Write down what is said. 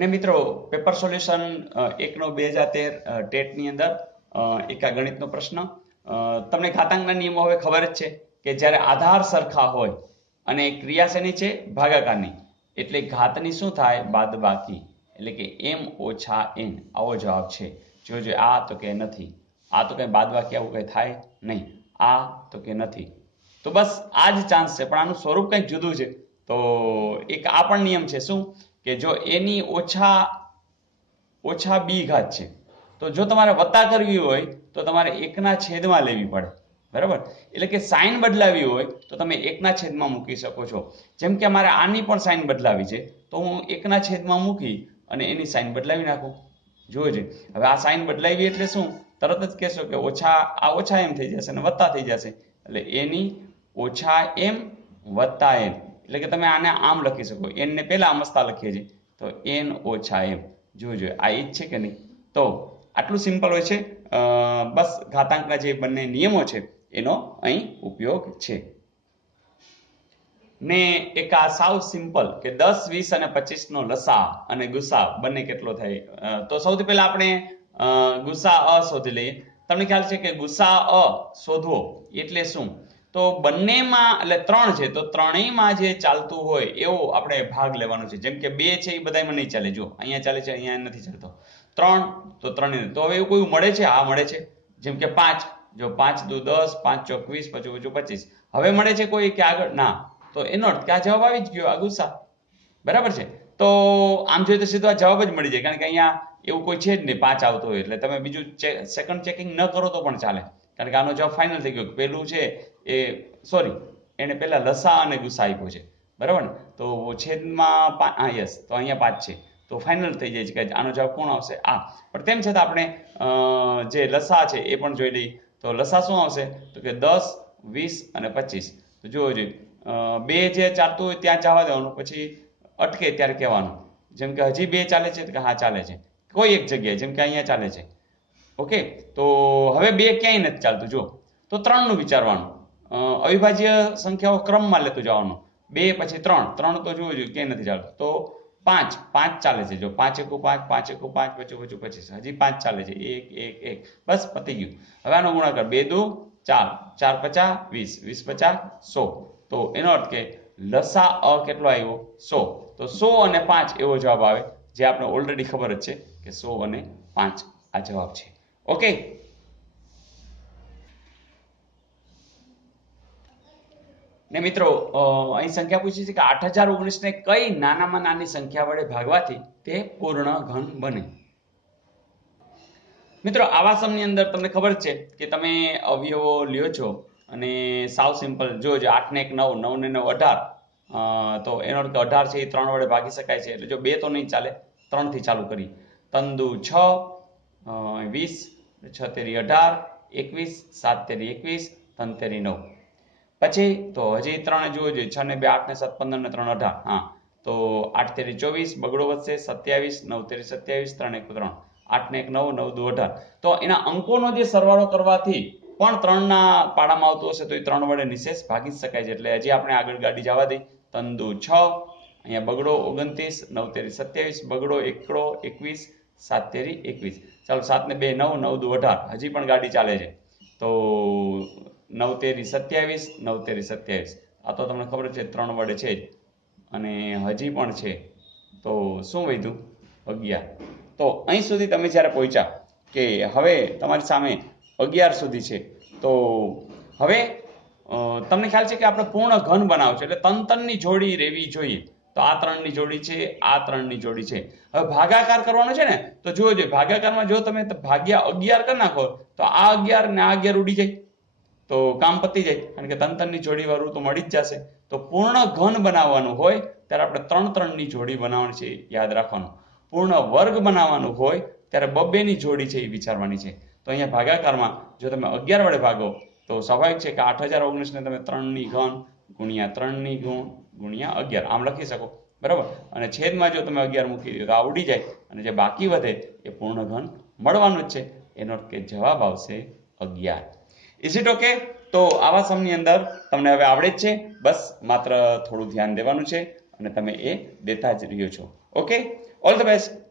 ને મિત્રો paper solution 1/2013 ટેટની અંદર એક આ ગણિતનો પ્રશ્ન. તમને ઘાતાંકના નિયમો હવે ખબર જ છે કે જ્યારે આધાર સરખા હોય અને ક્રિયા શેની છે? ભાગાકારની. એટલે ઘાતની શું થાય? બાદબાકી. એટલે કે m ઓછા n. આવો જવાબ છે. જોજો આ તો કે નથી, આ તો કઈ બાદબાકી આવું કઈ થાય નહીં, આ તો કે નથી. તો બસ આ જ ચાન્સ છે, પણ આનું સ્વરૂપ કંઈક જુદું છે. તો એક આ પણ નિયમ છે શું કે જો એની ઓછા બી ઘાત છે તો જો તમારે વત્તા કરવી હોય તો તમારે 1/છેદમાં લેવી પડે, બરાબર? એટલે કે સાઇન બદલાવી હોય તો તમે 1/છેદમાં મૂકી શકો છો. જેમ કે અમારે આની પણ સાઇન બદલાવી છે તો હું 1/છેદમાં મૂકી અને એની સાઇન બદલાવી નાખું. જોજો હવે આ સાઇન બદલાવી એટલે શું? તરત જ કહેશો કે આ ઓછા એમ થઈ જશે અને વત્તા થઈ જશે, એટલે એની ઓછા એમ વત્તા એન. એટલે કે તમે આને આમ લખી શકો, એન ને પહેલા મસ્તા લખીએ છીએ તો એન ઓછા એમ. જોજો આ ઈ જ છે કે નહીં? તો આટલું સિમ્પલ હોય છે. બસ ઘાતાંકના જે બંને નિયમો છે એનો અહીં ઉપયોગ છે. ને એક આ સાવ સિમ્પલ કે 10, 20 અને 25 નો લસા અને ગુસા બંને કેટલો થાય? તો સૌથી પહેલા આપણે ગુસા અ શોધી લઈએ. તમને ખ્યાલ છે કે ગુસા અ શોધવો એટલે શું? તો બંનેમાં એટલે 3 છે તો ત્રણેયમાં જે ચાલતું હોય એવો આપણે ભાગ લેવાનો છે. જેમ કે 2 છે એ બધામાં નહીં ચાલે, જો અહીંયા ચાલે છે અહીંયા નથી ચાલતો. 3 તો 3 તો હવે એવું કોઈ મળે છે? હા મળે છે. જેમ કે 5, જો 5 દુ 10, 5 ચોક 20, 25 25. હવે મળે છે કોઈ કે આગળ? ના. તો એનો અર્થ કે આ જવાબ આવી જ ગયો, આ ગુસા, બરાબર છે. તો આમ જોઈએ તો સીધો આ જવાબ જ મળી જાય, કારણ કે અહીંયા એવું કોઈ છે જ નહીં 5 આવતો હોય. એટલે તમે બીજું સેકન્ડ ચેકિંગ ન કરો તો પણ ચાલે, કારણ કે આનો જવાબ ફાઇનલ થઈ ગયો. પેલું છે એ સોરી એને પહેલા લસા અને ગુસા આપ્યો છે, બરાબર ને? તો છેદમાં 5, હા યસ, તો અહીંયા 5 છે તો ફાઇનલ થઈ જાય છે કે આનો જવાબ કોણ આવશે? આ. પણ તેમ છતાં આપણે જે લસા છે એ પણ જોઈ લઈએ. તો લસા શું આવશે? તો કે 10, 20 અને 25. તો જુઓ જોઈએ 2 જે ચાલતું હોય ત્યાં જવા દેવાનું, પછી અટકે ત્યારે કહેવાનું. જેમ કે હજી 2 ચાલે છે કે હા ચાલે છે કોઈ એક જગ્યાએ, જેમ કે અહીંયા ચાલે છે. ઓકે, તો હવે 2 ક્યાંય નથી ચાલતું જો, તો 3 નું વિચારવાનું. અવિભાજ્ય સંખ્યાઓ ક્રમમાં લેતું જવાનું. 2 પછી 3, 3 તો જોવું જોઈએ ક્યાંય નથી ચાલતું. તો 5 ચાલે છે, જો 5 એકુ 5, 5 એકુ 5, 25 25, હજી 5 ચાલે છે, 1 1 1, બસ પતી ગયું. હવે આનો ગુણાકાર 2 દુ 4, 4 50, 20, 20 50, 100. તો એનો અર્થ કે લસા અ કેટલો આવ્યો? 100. તો 100 અને 5 એવો જવાબ આવે, જે આપણે ઓલરેડી ખબર જ છે કે 100 અને 5 આ જવાબ છે. ઓકે, ને મિત્રો અહીં સંખ્યા પૂછી છે કે 8019 ને કઈ નાનામાં નાની સંખ્યા વડે ભાગવાથી તે પૂર્ણ ઘન બને? મિત્રો આવા સમની અંદર તમને ખબર છે કે તમે અવયવો લ્યો છો અને સાવ સિમ્પલ જોજો. 8 ને 1 9, 9 ને 9 18. તો એનો અર્થ 18 છે એ 3 વડે ભાગી શકાય છે. એટલે જો 2 તો નહીં ચાલે, 3 થી ચાલુ કરી. 3 દુ 6, 20, 6 તેરી 18, 21, 7 તેરી 21, 3 તેરી 9. પછી તો હજી 3 જુઓ જોઈએ, 6 ને 2 8 ને 7 15 ને 3 18. હા, તો 8 તેરી 24, બગડો વધશે 27, 9 તેરી 27, 3 1 3, 8 ને 1 9, 9 દુ 18. તો એના અંકોનો જે સરવાળો કરવાથી પણ 3 ના પાડામાં આવતું હશે તો એ 3 વડે નિશેષ ભાગી શકાય છે. એટલે હજી આપણે આગળ ગાડી જવા દઈ. 3 દુ 6, અહીંયા બગડો 29, 9 તેરી 27, બગડો એકડો 21, 7 તેરી 21. ચાલો 7 ને 2 9, 9 દુ 18, હજી પણ ગાડી ચાલે છે. તો 9 તેરી 27, 9 તેરી 27. આ તો તમને ખબર છે 3 વડે છે જ, અને હજી પણ છે. તો શું વધ્યું? 11. તો અહીં સુધી તમે જ્યારે પહોંચ્યા કે હવે તમારી સામે 11 સુધી છે, તો હવે તમને ખ્યાલ છે કે આપણે પૂર્ણ ઘન બનાવશું એટલે તન-તનની જોડી રહેવી જોઈએ. તો આ 3ની જોડી છે, આ 3ની જોડી છે. હવે ભાગાકાર કરવાનો છે ને, તો જોજો ભાગાકારમાં જો તમે ભાગ્યા 11 કરી નાખો તો આ 11 ને આ 11 ઉડી જાય, તો કામ પતી જાય, કારણ કે તન-તનની જોડી વાળું તો મળી જ જશે. તો પૂર્ણ ઘન બનાવવાનું હોય ત્યારે આપણે 3-3ની જોડી બનાવવાની છે, યાદ રાખવાનું. પૂર્ણ વર્ગ બનાવવાનું હોય ત્યારે 2-2ની જોડી છે એ વિચારવાની છે. તો અહીંયા ભાગાકારમાં જો તમે 11 વડે ભાગો તો સ્વાભાવિક છે કે 8019 ને તમે 3ની ઘન ગુણ્યા 3ની ગુણ ગુણ્યા 11 આમ લખી શકો, બરાબર? અને છેદમાં જો તમે 11 મૂકી દો તો આ ઉડી જાય, અને જે બાકી વધે એ પૂર્ણ ઘન મળવાનું જ છે. એનો અર્થ કે જવાબ આવશે 11. Is it okay? તો આવા સમની અંદર તમને હવે આવડે જ છે, બસ માત્ર થોડું ધ્યાન દેવાનું છે અને તમે એ દેતા જ રહ્યો છો. Okay, all the best.